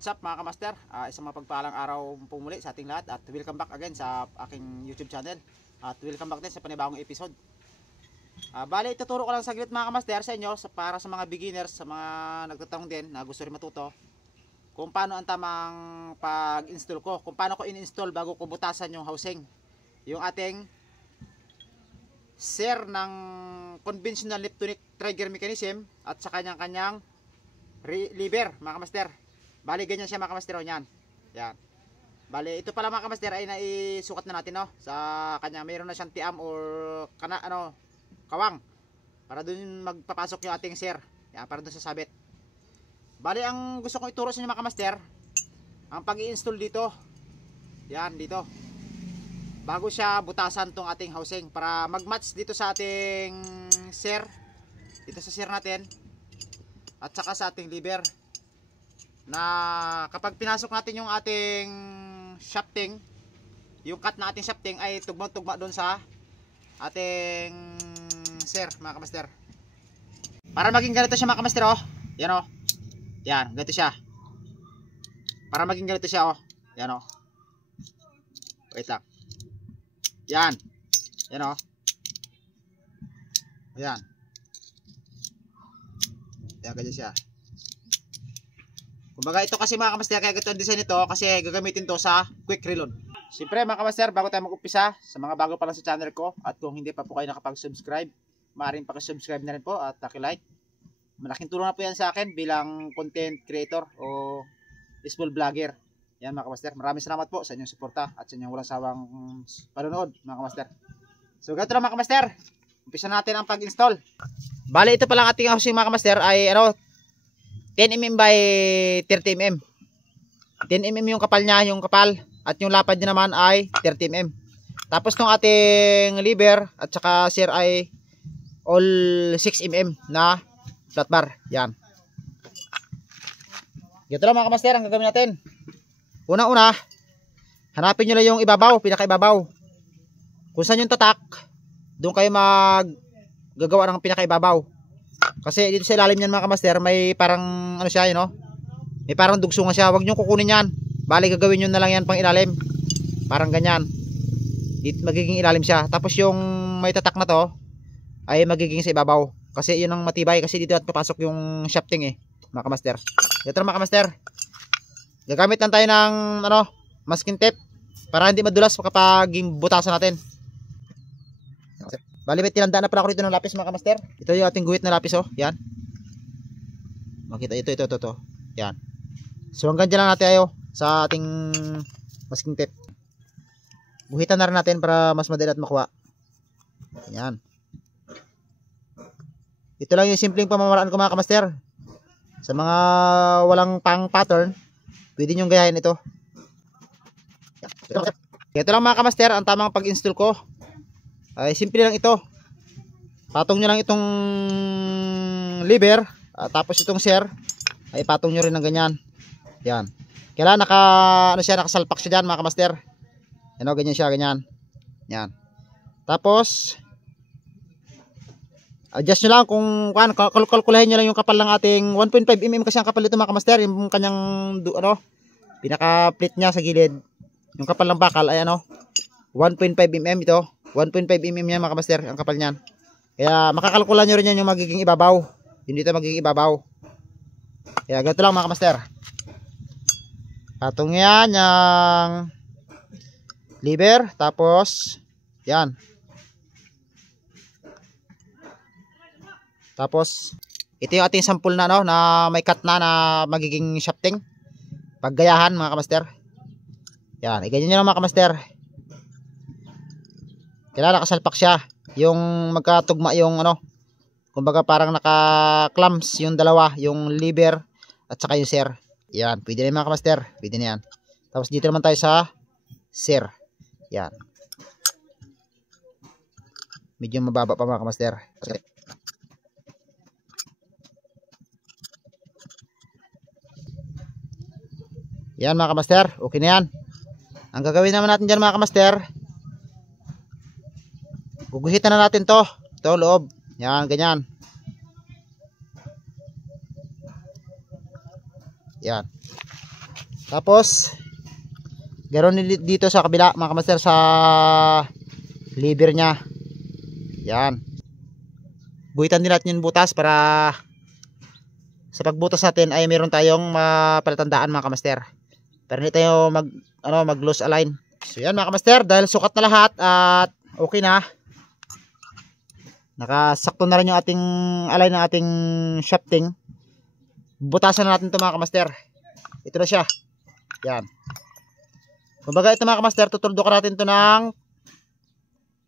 What's up mga kamaster? Isang mapagpalang araw po muli sa ating lahat at welcome back again sa aking YouTube channel at welcome back din sa panibagong episode. Bali, ituturo ko lang saglit mga kamaster sa inyo para sa mga beginners, sa mga nagtatanong din na gusto rin matuto kung paano ang tamang pag-install ko, kung paano ko in-install bago ko butasan yung housing, yung ating share ng conventional Neptunic trigger mechanism at sa kanyang lever mga kamaster. Bali ganyan siya mga kamaster, yan. Yan. Bali ito pala mga kamaster ay naisukat na natin sa kanya. Mayroon na siyang tiam or kawang para dun magpapasok yung ating share. Yan, para dun sa sabit. Bali ang gusto kong ituro sa inyo mga kamaster, ang pag-i-install dito. Yan dito. Bago siya butasan tong ating housing para mag-match dito sa ating share. Dito sa share natin at saka sa ating lever. Na kapag pinasok natin yung ating shafting, yung cut na ating shafting ay tugma-tugma doon sa ating share mga kamaster. Para maging ganito siya mga kamaster, oh. Yan, oh. Yan, ganito siya. Para maging ganito siya, oh. Yan, oh. Wait lang. Yan. Yan, oh. Yan. Yan, ganyan siya. Kumbaga ito kasi mga kamaster, kaya ito ang design nito kasi gagamitin to sa quick reload. Siyempre mga kamaster, bago tayo mag-umpisa, sa mga bago pa lang sa channel ko at kung hindi pa po kayo nakapag-subscribe, maaaring pakisubscribe na rin po at like. Malaking tulong na po yan sa akin bilang content creator o small vlogger. Yan mga kamaster, maraming salamat po sa inyong suporta at sa inyong walang sawang panonood mga kamaster. So ganito lang mga kamaster, umpisa natin ang pag-install. Bali ito palang ating housing mga kamaster ay 10mm by 30mm. 10mm yung kapal niya, yung kapal. At yung lapad niya naman ay 30mm. Tapos nung ating lever at saka share ay all 6mm na flat bar. Yan. Ito lang mga kamaster ang gagawin natin. Una-una, hanapin nyo lang yung ibabaw, pinakaibabaw. Kung saan yung tatak, doon kayo gagawa ng pinakaibabaw. Kasi dito sa ilalim niyan mga kamaster, may parang siya, may parang dugsungan siya. Huwag nyo kukunin yan. Bali gagawin nyo na lang yan pang ilalim. Parang ganyan. Dito magiging ilalim siya. Tapos yung may tatak na to ay magiging sa ibabaw. Kasi yun ang matibay. Kasi dito at papasok yung shafting mga kamaster. Ito mga kamaster. Gagamit lang tayo ng masking tape para hindi madulas kapag butasan natin. Bali may tinandaan na pala ako dito ng lapis mga kamaster. Ito yung ating guhit na lapis, oh. Yan. Makita ito. Yan. So hanggang dyan lang natin ayo sa ating masking tape. Guhitan na rin natin para mas madali at makuha. Yan. Ito lang yung simpleng pamamaraan ko mga kamaster. Sa mga walang pang pattern, pwede nyo gayahin ito. Ito lang mga kamaster, ang tamang pag-install ko. Ay simple lang ito. Patong nyo lang itong lever tapos itong share ay patong nyo rin ng ganyan. Yan. Kailangan nakasalpak siya dyan mga kamaster. Ganyan siya, ganyan. Yan. Tapos adjust nyo lang kung kalkulahin nyo lang yung kapal ng ating 1.5mm kasi ang kapal dito mga kamaster. Yung kanyang pinaka plate nya sa gilid. Yung kapal ng bakal ay 1.5mm ito. 1.5mm yan mga kamaster ang kapal niyan. Kaya makakalkula nyo rin yan yung magiging ibabaw. Hindi ito magiging ibabaw. Kaya ganito lang mga kamaster. Patong yan yung lever. Tapos yan. Tapos ito yung ating sample na na may cut na magiging shafting. Paggayahan mga kamaster. Yan. Ganyan nyo lang mga kamaster. Kailangan nakasalpak siya. Yung magkatugma yung kumbaga parang naka-clamps yung dalawa, yung lever at saka yung share. Yan, pwede na yung mga kamaster. Pwede na yan. Tapos dito naman tayo sa share. Yan. Medyo mababa pa mga kamaster. Yan mga kamaster. Okay na yan. Ang gagawin naman natin dyan mga kamaster, guguhitan na natin to. Ito loob. Yan, ganyan. Yan. Tapos ganoon dito sa kabila mga kamaster sa lever nya. Yan. Buhitan din natin yung butas para sa pagbutas natin ay meron tayong palatandaan mga kamaster. Para hindi tayo mag loose align. So yan mga kamaster, dahil sukat na lahat at okay na. Nakasakto na rin yung ating align ng ating shafting. Butasan na natin ito mga kamaster. Ito na siya. Yan. Kumbaga ito mga kamaster, tutuldukan natin ito ng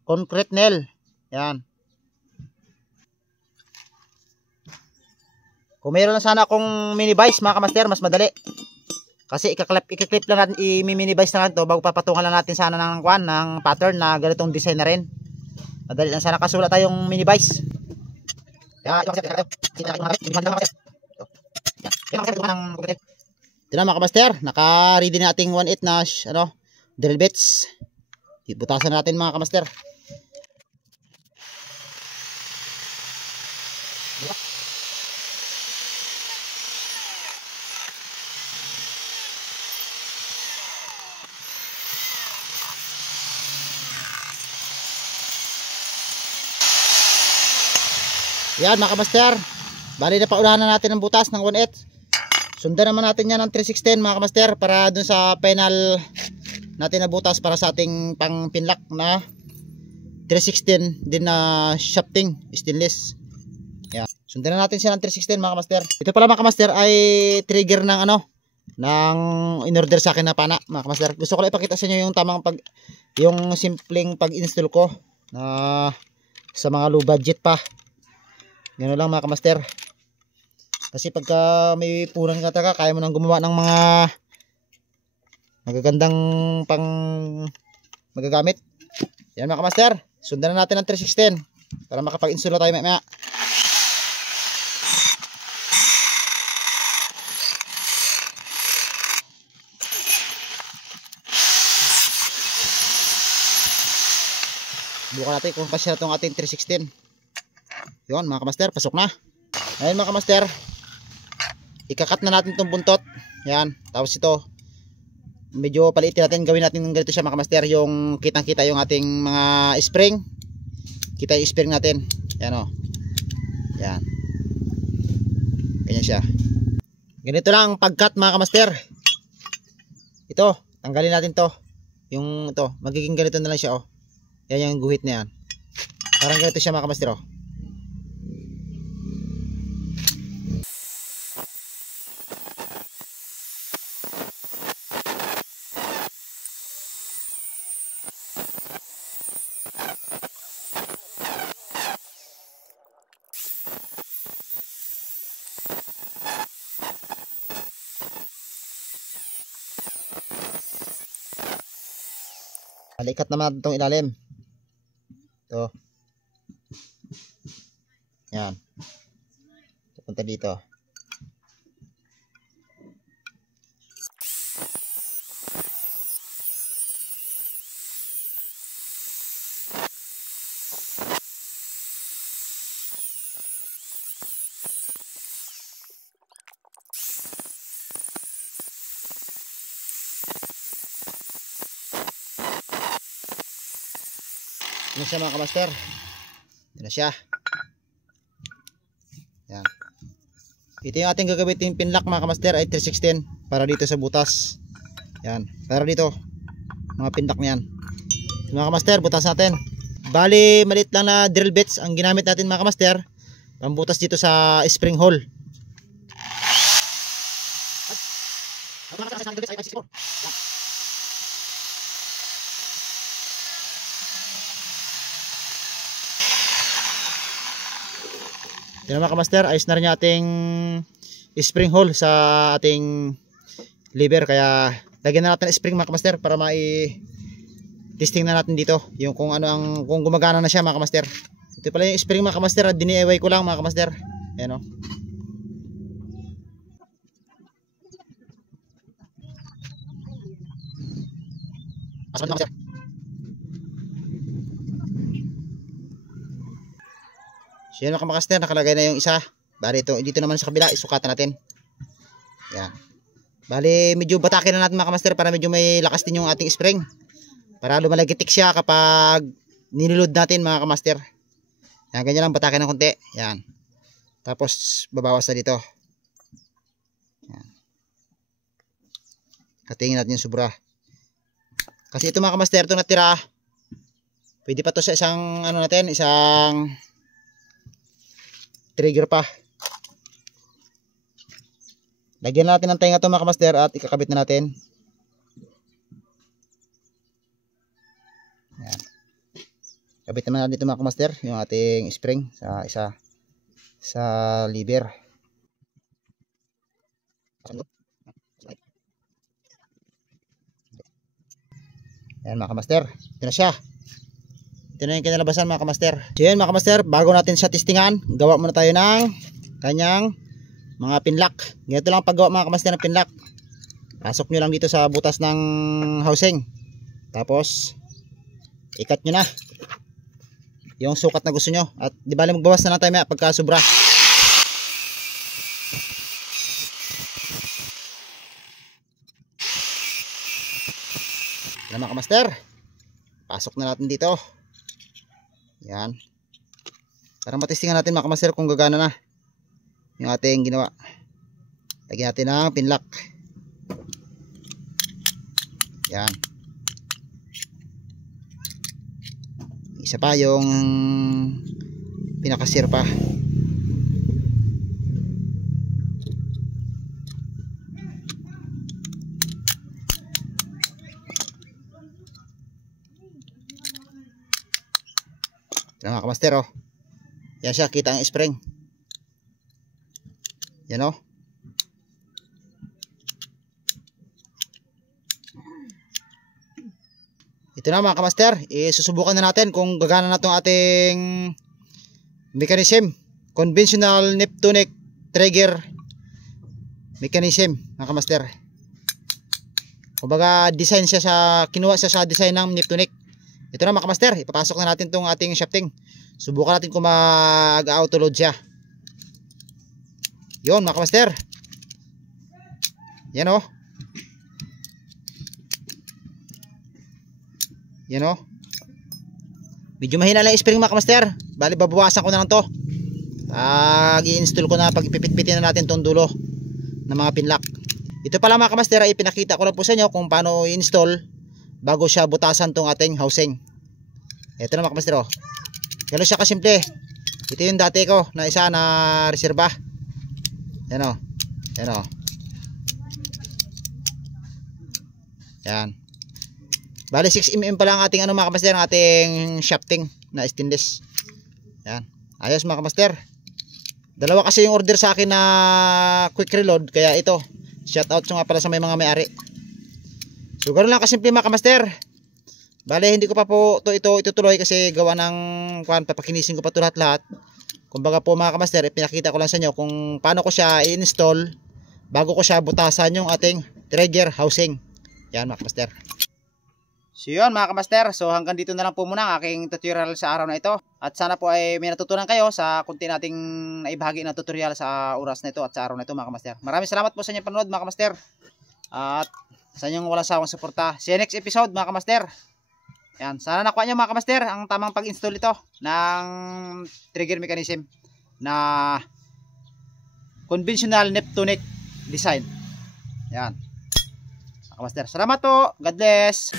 concrete nail. Yan. Kung mayroon na sana akong mini vise mga kamaster, mas madali. Kasi ikaklip lang natin, i-mini vise na natin ito bago papatungan lang natin sana ng pattern na ganitong design na rin. Madali lang sana kaso wala tayong mini vise. Yan, ito na mga kamaster, naka-ready na ating 1/8 na drill bits. Butasan natin mga kamaster. Yan mga kamaster, bali na paunahan na natin ang butas ng 1/8. Sundan naman natin yan ng 3/16 mga kamaster para dun sa final natin na butas para sa ating pang pinlock na 3/16 din na shafting stainless. Yan. Sundan na natin siya ng 3/16 mga kamaster. Ito pala mga kamaster ay trigger ng ng in-order sa akin na pana mga kamaster. Gusto ko lang ipakita sa inyo yung tamang yung simpleng pag-install ko na sa mga low budget pa. Gano'n lang mga kamaster. Kasi pagka may punang kataka, kaya mo nang gumawa ng mga magagandang pang magagamit. Yan mga kamaster. Sundan na natin ang 3/16 para makapag-install tayo maya. Bukan natin kung kasya na itong ating 3/16. Yun mga kamaster, pasok na. Ngayon mga kamaster, ikakat na natin itong buntot. Yan, tapos ito medyo paliitin natin, gawin natin ganito siya mga kamaster, yung kitang kita yung ating mga spring. Kita yung spring natin. Yan o. Yan. Ganyan siya. Ganito lang ang pagkat mga kamaster. Ito, tanggalin natin to. Yung ito, magiging ganito na lang siya o. Yan yung guhit na yan. Parang ganito siya mga kamaster o. Alikat naman itong ilalim. Ito. Yan. Punta dito. Yan siya mga kamaster. Yan na siya. Yan. Ito yung ating gagamitin pinlock mga kamaster ay 3/16 para dito sa butas. Yan. Para dito. Mga pinlock niyan. Mga kamaster, butas natin. Bali, maliit lang na drill bits ang ginamit natin mga kamaster. Pambutas dito sa spring hole. Yan mga kamaster, ayos na rin yung ating spring hole sa ating lever. Kaya lagyan na natin spring mga kamaster para testing na natin dito yung kung gumagana na siya mga kamaster. Ito pala yung spring mga kamaster, DIY ko lang mga kamaster. Ayan o. Pasok na kamaster. So yan mga kamaster, nakalagay na yung isa. Bali ito, dito naman sa kabila, isukatan natin. Yan. Bali, medyo batakin na natin mga kamaster para medyo may lakas din yung ating spring. Para lumalagitik siya kapag nilulod natin mga kamaster. Yan, ganyan lang, batakin ng konti. Yan. Tapos, babawas na dito. Yan. Katingin natin yung sobra. Kasi ito mga kamaster, ito natira. Pwede pa to sa isang, ano natin, isang trigger pa. Lagyan natin ng tainga ito mga kamaster at ikakabit na natin. Yan. Kabit naman natin ito mga kamaster, yung ating spring sa isa sa lever. Yan mga kamaster, ito na siya. Ito na yung kinalabasan mga kamaster. So yan mga kamaster, bago natin siya testingan, gawa muna tayo ng kanyang mga pinlock. Ganito lang paggawa mga kamaster ng pinlock. Pasok nyo lang dito sa butas ng housing. Tapos ikat nyo na yung sukat na gusto nyo. At di bali magbawas na lang tayo maya pagka sobra. Yan mga kamaster, pasok na natin dito. Yan. Para matestingan natin mga kamaster kung gagana na yung ating ginawa. Lagyan natin ng pinlock. Yan. Isa pa yung pinakasir pa. Yan mga kamaster oh. Yan siya, kita ang spring. Yan oh. Ito na mga kamaster, isusubukan na natin kung gagana na itong ating mechanism. Conventional Neptunic trigger mechanism mga kamaster. Kumbaga design siya sa, kinuha siya sa design ng Neptunic. Ito na mga kamaster, ipapasok na natin itong ating shafting. Subukan natin kung mag-auto load siya. Yun mga kamaster. Yan o. Yan o. Medyo mahina lang yung spring mga kamaster. Bali babawasan ko na lang to. I-install ko na pag ipipit-pitin na natin itong dulo ng mga pinlock. Ito pala mga kamaster, ipinakita ko lang po sa inyo kung paano i-install bago siya butasan tong ating housing. Ito na mga kamaster oh. Ganun siya kasimple. Ito yung dati ko na isa na reserva. Yan oh. Yan oh. Yan. Bali 6mm pa lang ating ano mga kamaster, ang ating shafting na stainless. Yan. Ayos mga kamaster. Dalawa kasi yung order sa akin na quick reload, kaya ito. Shout out nga pala sa may mga may-ari. So ganoon lang kasimple mga kamaster. Bale hindi ko pa po ito itutuloy kasi gawa ng papakinisin ko pa ito lahat-lahat. Kumbaga po mga kamaster, pinakita ko lang sa inyo kung paano ko siya i-install bago ko siya butasan yung ating trigger housing. Yan mga kamaster. So yun mga kamaster, so hanggang dito na lang po muna ang aking tutorial sa araw na ito. At sana po ay may natutunan kayo sa kunti nating naibahagi na tutorial sa oras na ito at sa araw na ito mga kamaster. Maraming salamat po sa inyong panonood mga kamaster. At sa inyong walang sawang suporta. See you next episode mga kamaster. Yan, sana nakuha nyo mga kamaster ang tamang pag-install ito ng trigger mechanism na conventional Neptunic design. Yan. Mga kamaster, salamat po. God bless.